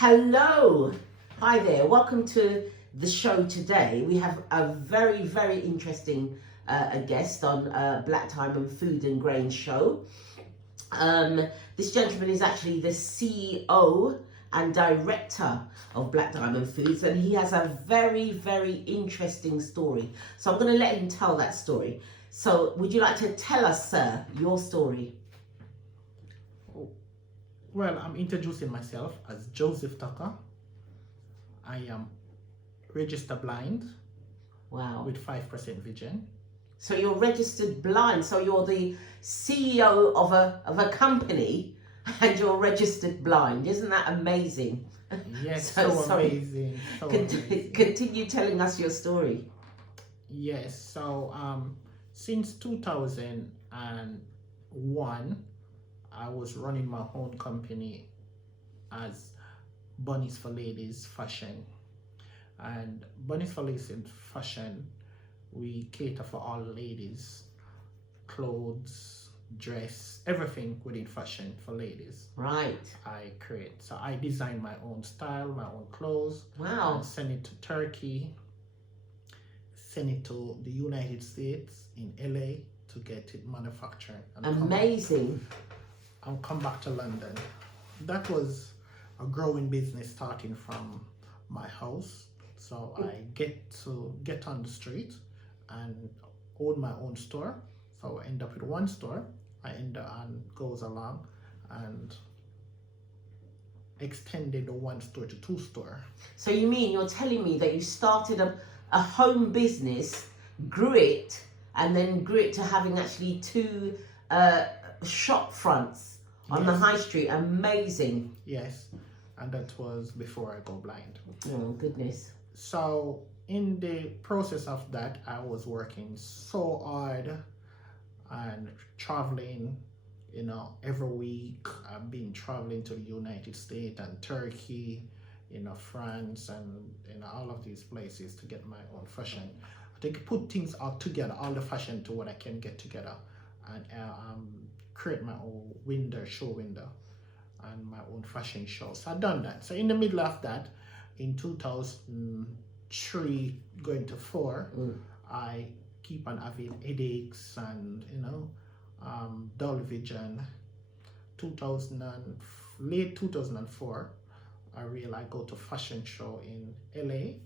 Hello, hi there. Welcome to the show today. We have a very, very interesting guest on Black Diamond Food and Grain Show. This gentleman is actually the CEO and director of Black Diamond Foods, and he has a very, very interesting story. So I'm going to let him tell that story. So would you like to tell us, sir, your story? Well, I'm introducing myself as Joseph Tucker. I am registered blind. Wow. With 5% vision. So you're registered blind. So you're the CEO of a company and you're registered blind. Isn't that amazing? Yes, so amazing. So amazing. Continue telling us your story. Yes, so since 2001, I was running my own company as Bunnies for Ladies Fashion. And Bunnies for Ladies in Fashion, we cater for all ladies, clothes, dress, everything within fashion for ladies. Right. So I design my own style, my own clothes. Wow. And send it to Turkey, send it to the United States in LA to get it manufactured. And amazing. and come back to London. That was a growing business starting from my house. So I get on the street and own my own store. So I end up with one store. I end up and goes along and extended the one store to two store. So you're telling me that you started a home business, grew it, and then grew it to having actually two shop fronts on the high street. Amazing. Yes, and that was before I go blind. Oh goodness. So in the process of that, I was working so hard and traveling, every week. I've been traveling to the United States and Turkey, France and all of these places to get my own fashion. I think put things all together, all the fashion to what I can get together, and create my own show window and my own fashion show. So I've done that. So in the middle of that, in 2003 going to 4, I keep on having headaches and dull vision. Late 2004, I realized I go to fashion show in LA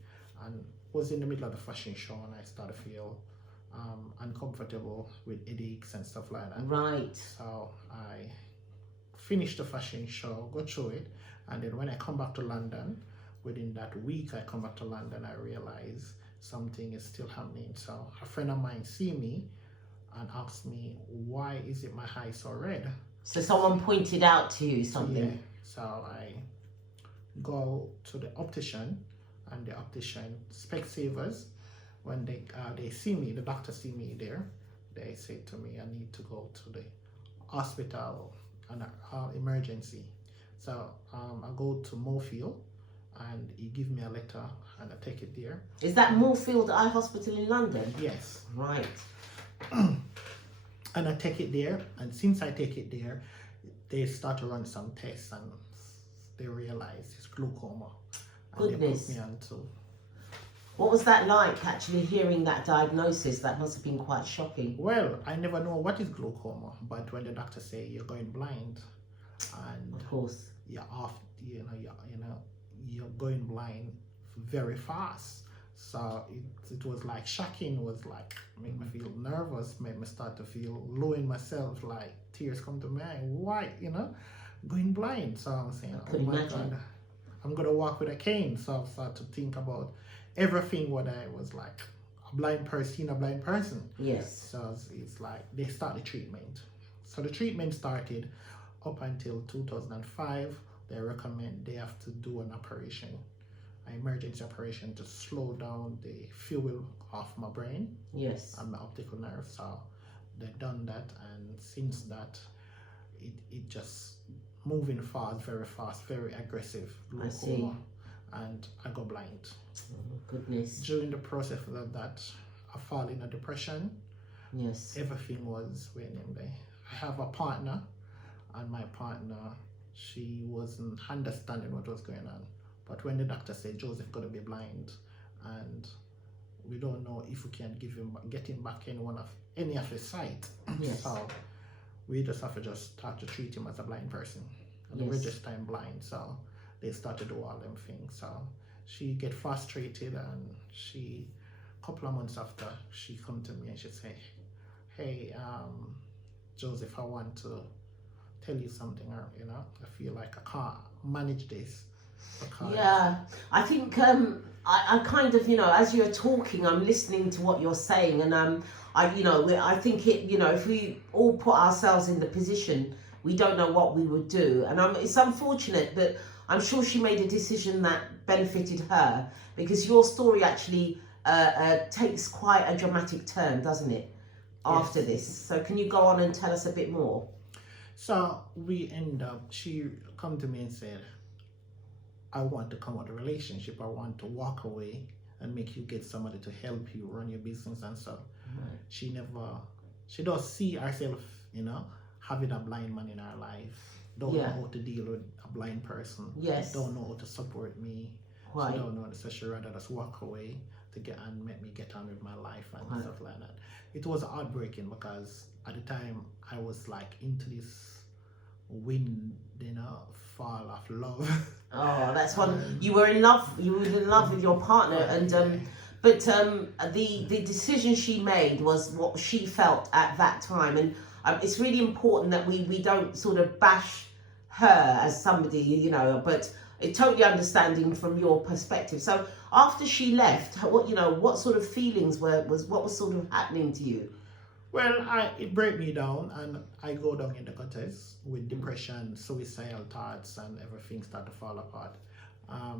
and was in the middle of the fashion show and I started to feel uncomfortable with headaches and stuff like that. Right. So I finished the fashion show, go through it, and then when I come back to London, within that week I come back to London, I realize something is still happening. So a friend of mine see me and asked me, why is it my eye so red? So someone pointed out to you something. Yeah. So I go to the optician, and the optician, Specsavers, when they see me, the doctor see me there, they say to me, I need to go to the hospital and emergency. So I go to Moorfield and he give me a letter and I take it there. Is that Moorfield Eye Hospital in London? Yes. Right. And I take it there, and since I take it there, they start to run some tests and they realize it's glaucoma. And goodness. They put me on to. What was that like, actually hearing that diagnosis? That must have been quite shocking. Well, I never know what is glaucoma, but when the doctor say you're going blind, and of course you're off, you're going blind very fast. So it was like shocking. Was like make me feel nervous, made me start to feel low in myself, like tears come to my eye. Why, going blind? So I'm saying, oh my God, I'm gonna walk with a cane. So I start to think about everything what I was like, a blind person. Yes. So it's like they start the treatment. So the treatment started up until 2005. They recommend they have to do an operation, an emergency operation to slow down the fuel of my brain. Yes. And my optical nerve. So they've done that, and since that, it just moving fast, very aggressive glaucoma. I see. And I go blind. Oh, goodness. During the process of that, I fall in a depression. Yes. Everything was waiting there. I have a partner, and my partner she wasn't understanding what was going on. But when the doctor said Joseph gonna be blind, and we don't know if we can get him back any of his sight, Yes. so we just have to just start to treat him as a blind person, and Yes. we're just time blind. So they start to do all them things. So she get frustrated, and she, couple of months after, she come to me and she say, "Hey, Joseph, I want to tell you something. Or, I feel like I can't manage this." Because Yeah, I think I kind of, as you're talking, I'm listening to what you're saying, and I think if we all put ourselves in the position, we don't know what we would do, and it's unfortunate, but I'm sure she made a decision that benefited her, because your story actually takes quite a dramatic turn, doesn't it? After Yes. this, so can you go on and tell us a bit more? So we end up, she come to me and said, "I want to come out of a relationship. I want to walk away and make you get somebody to help you run your business and stuff." Right. She does see herself, having a blind man in her life. Don't Yeah. know how to deal with a blind person. Yes. Don't know how to support me. Right. She don't know, so she rather just walk away to get and make me get on with my life and Right. stuff like that. It was heartbreaking because at the time I was like into this wind, fall of love. Oh, that's one. You were in love. You were in love with your partner, and but the decision she made was what she felt at that time, and it's really important that we don't sort of bash her as somebody, but totally understanding from your perspective. So after she left, what sort of feelings what was sort of happening to you? Well, it break me down, and I go down in the gutters with depression, suicidal thoughts, and everything start to fall apart.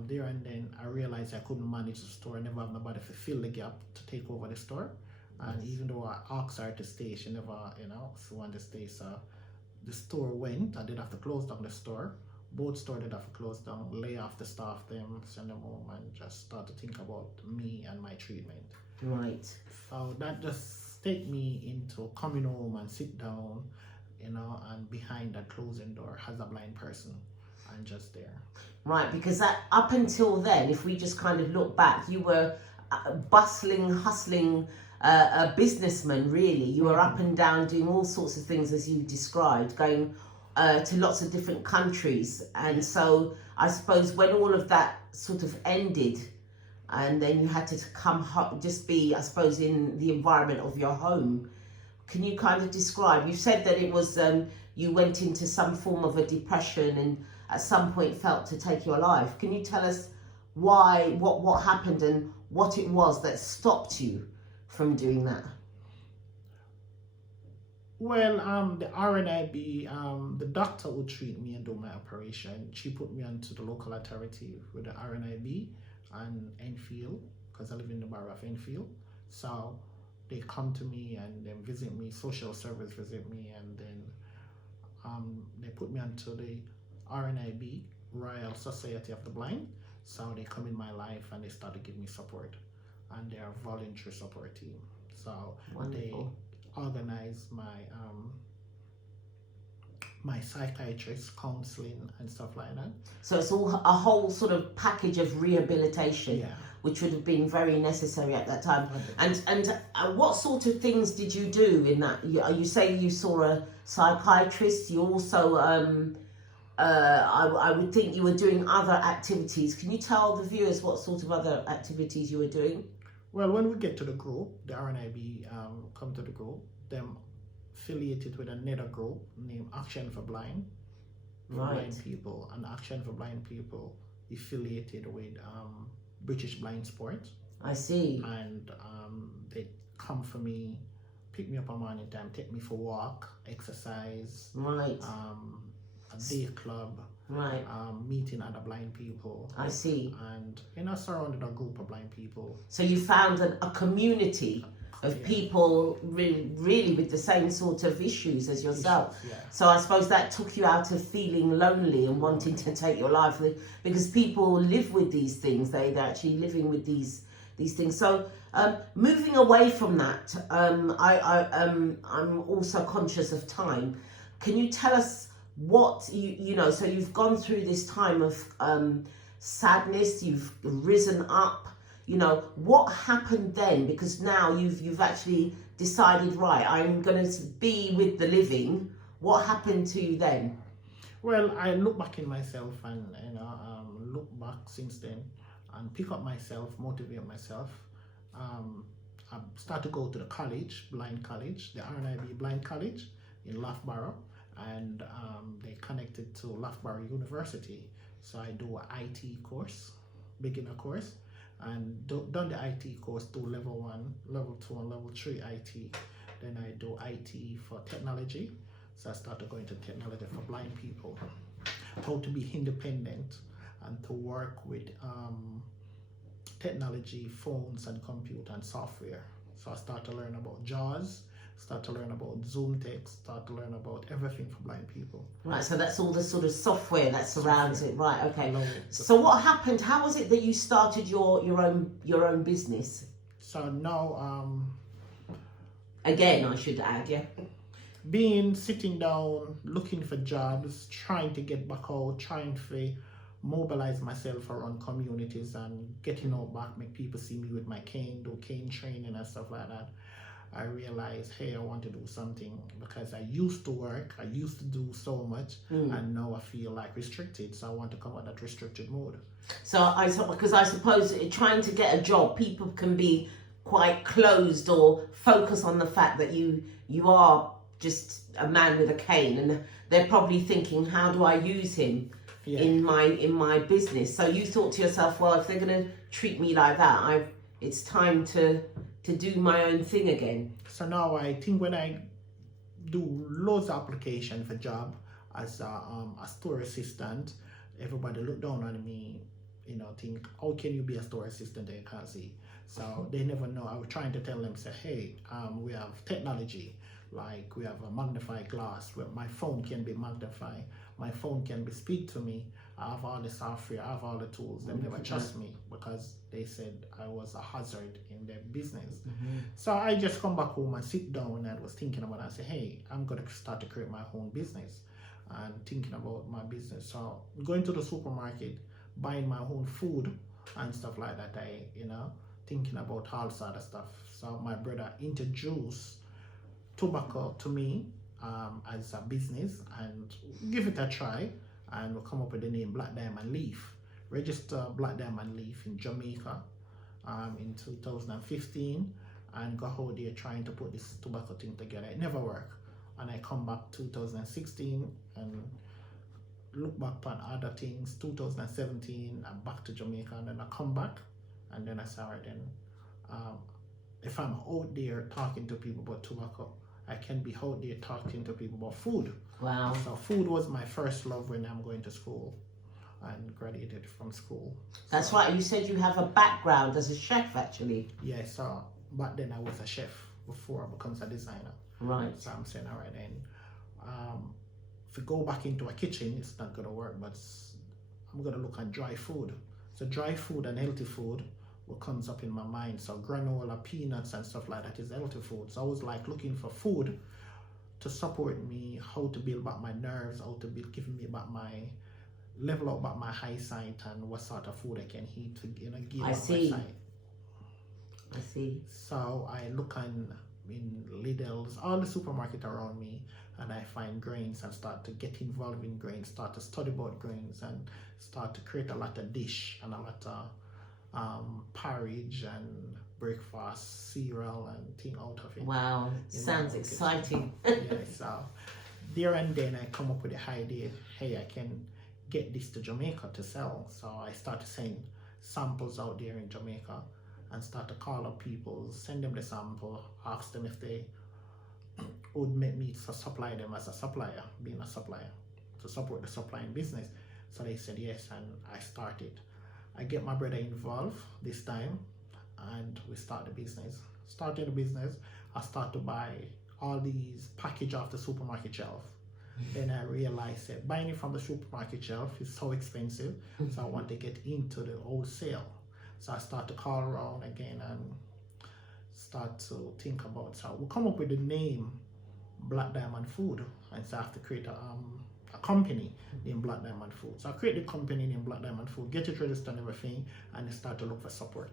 There and then, I realized I couldn't manage the store. I never have nobody to fill the gap to take over the store. And Yes. even though I asked her to stay, she never, wanted to stay. So the store went. I did have to close down the store. Both stores did have to close down, lay off the staff, them, send them home, and just start to think about me and my treatment. Right. So that just take me into coming home and sit down, and behind that closing door has a blind person, and just there. Right, because that up until then, if we just kind of look back, you were bustling, hustling, a businessman. Really, you were up and down doing all sorts of things as you described, going to lots of different countries, and so I suppose when all of that sort of ended, and then you had to come just be, I suppose, in the environment of your home. Can you kind of describe? You said that it was you went into some form of a depression and at some point felt to take your life. Can you tell us why, what happened, and what it was that stopped you from doing that? Well, the RNIB, the doctor would treat me and do my operation. She put me onto the local authority with the RNIB and Enfield, because I live in the borough of Enfield. So they come to me and then visit me, social service visit me, and then they put me onto the RNIB, Royal Society of the Blind. So they come in my life and they start to give me support, and they are a voluntary support team. So Wonderful. they organize my psychiatrist, counseling, and stuff like that. So it's all a whole sort of package of rehabilitation, Yeah. which would have been very necessary at that time. And what sort of things did you do in that? You say you saw a psychiatrist. You also, I would think you were doing other activities. Can you tell the viewers what sort of other activities you were doing? Well, when we get to the group, the RNIB come to the group, them affiliated with another group named Action for Blind, blind people, and Action for Blind people affiliated with British Blind Sport. I see. And they come for me, pick me up on morning time, take me for walk, exercise, Right. A day club, Right. meeting other blind people. I see. And surrounded a group of blind people. So you found a community of people really with the same sort of issues as yourself. Yeah. So I suppose that took you out of feeling lonely and wanting to take your life, because people live with these things. They're actually living with these things. So moving away from that, I'm also conscious of time. Can you tell us what you know, so you've gone through this time of sadness, you've risen up, you know, what happened then? Because now you've actually decided, right, I'm going to be with the living. What happened to you then? Well, I look back in myself and look back since then and pick up myself, motivate myself. I start to go to the college, blind college, the RNIB blind college in Loughborough, and they connected to Loughborough University. So I do an IT course, beginner course, and done the IT course to level 1, level 2, and level 3 IT. Then I do IT for technology. So I started going to technology for blind people, how to be independent and to work with technology, phones and computer and software. So I started to learn about JAWS, start to learn about Zoom text, start to learn about everything for blind people. Right, so that's all the sort of software that surrounds it. Right, okay. So So what happened? How was it that you started your own business? So now, Again, I should add, yeah. being sitting down, looking for jobs, trying to get back out, trying to mobilize myself around communities and getting out back, make people see me with my cane, do cane training and stuff like that. I realized, hey, I want to do something because I used to work, I used to do so much, and now I feel like restricted. So I want to come out of that restricted mode. Because I suppose trying to get a job, people can be quite closed or focus on the fact that you are just a man with a cane, and they're probably thinking, how do I use him in my business? So you thought to yourself, well, if they're going to treat me like that, it's time to do my own thing again. So now I think when I do loads of application for job as a store assistant, everybody look down on me, you know, think, how can you be a store assistant and you can't see? So they never know. I was trying to tell them, say, hey, we have technology, like we have a magnified glass where my phone can be magnified, my phone can be speak to me, I have all the software, I have all the tools. They never trust me because they said I was a hazard in their business. So I just come back home and sit down and was thinking about it and say, hey, I'm going to start to create my own business and thinking about my business. So going to the supermarket, buying my own food and stuff like that, thinking about all sort of stuff. So my brother introduced tobacco to me as a business and give it a try, and we'll come up with the name Black Diamond Leaf. Register Black Diamond Leaf in Jamaica in 2015 and go out there trying to put this tobacco thing together. It never worked. And I come back 2016 and look back on other things. 2017 I'm back to Jamaica, and then I come back and then I started if I'm out there talking to people about tobacco, I can be out there talking to people about food. Wow. So food was my first love when I'm going to school and graduated from school. That's right. You said you have a background as a chef, actually. Yeah, so back then I was a chef before I becomes a designer. Right. So I'm saying, all right, then if you go back into a kitchen, it's not going to work, but I'm going to look at dry food. So dry food and healthy food what comes up in my mind. So granola, peanuts and stuff like that is healthy food. So I was like looking for food to support me, how to build back my nerves, how to build, giving me back my level up back my eyesight and what sort of food I can eat to give back my sight. I see. So I look in Lidl's, all the supermarket around me, and I find grains and start to get involved in grains, start to study about grains and start to create a lot of dish and a lot of porridge and breakfast cereal and thing out of it. Wow, sounds exciting. Yeah, so there and then I come up with the idea, hey, I can get this to Jamaica to sell. So I start to send samples out there in Jamaica and start to call up people, send them the sample, ask them if they would make me to supply them as a supplier, being a supplier, to support the supplying business. So they said yes, and I started. I get my brother involved this time and we start the business. Starting the business, I start to buy all these package off the supermarket shelf. Then I realized that buying it from the supermarket shelf is so expensive, so I want to get into the wholesale. So I start to call around again and start to think about, so we come up with the name Black Diamond Food, and so I have to create a company named Black Diamond Food. So I create the company named Black Diamond Food, get it registered and everything, and then start to look for support.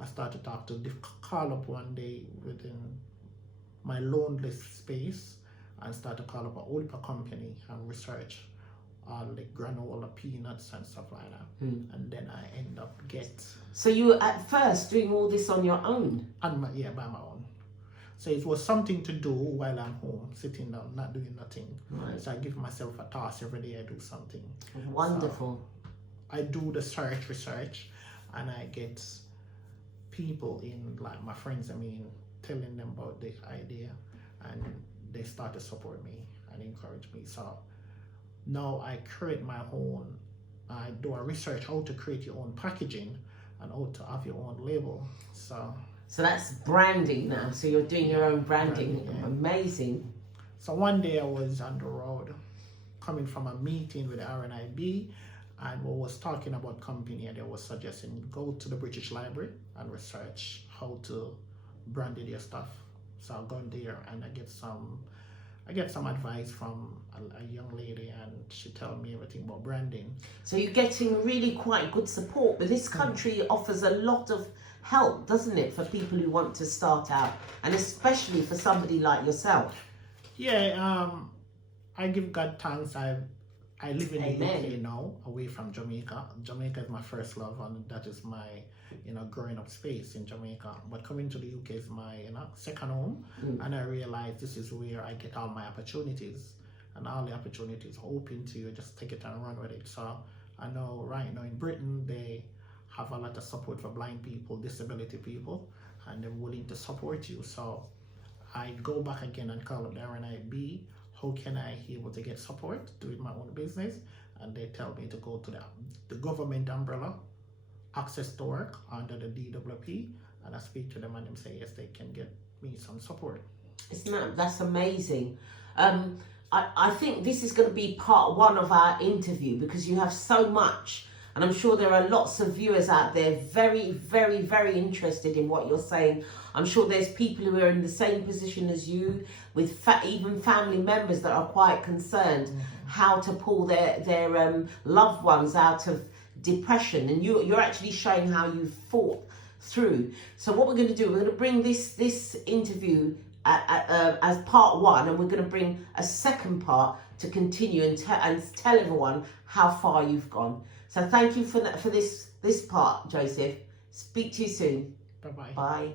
I start to talk to, call up one day within my lonely space and start to call up a whole company and research all the granola, peanuts and stuff like that. And then I end up So you were at first doing all this on your own? by my own. So it was something to do while I'm home, sitting down, not doing nothing. Right. So I give myself a task every day. I do something. Wonderful. So I do the research, and I get people in, like my friends, telling them about the idea, and they start to support me and encourage me. So now I create my own, I do a research how to create your own packaging and how to have your own label. So that's branding now. So you're doing your own branding. Amazing. So one day I was on the road coming from a meeting with RNIB, and we was talking about company, and they was suggesting go to the British Library and research how to brand your stuff. So I go there and I get some advice from a young lady, and she told me everything about branding. So you're getting really quite good support, but this country offers a lot of help, doesn't it, for people who want to start out, and especially for somebody like yourself. Yeah, I give God thanks. I live in the Amen. UK now, away from Jamaica. Jamaica is my first love, and that is my growing up space in Jamaica. But coming to the UK is my second home, and I realized this is where I get all my opportunities, and all the opportunities open to you. Just take it and run with it. So I know right now in Britain they have a lot of support for blind people, disability people, and they're willing to support you. So I go back again and call up the RNIB. How can I be able to get support doing my own business? And they tell me to go to the government umbrella, access to work under the DWP, and I speak to them and them say yes, they can get me some support. That's amazing. I think this is going to be part one of our interview, because you have so much, and I'm sure there are lots of viewers out there very, very, very interested in what you're saying. I'm sure there's people who are in the same position as you, with even family members that are quite concerned how to pull their loved ones out of depression, and you're actually showing how you fought through. So what we're going to do, we're going to bring this interview as part one, and we're going to bring a second part to continue and tell everyone how far you've gone. So thank you for this part, Joseph. Speak to you soon. Bye-bye. Bye.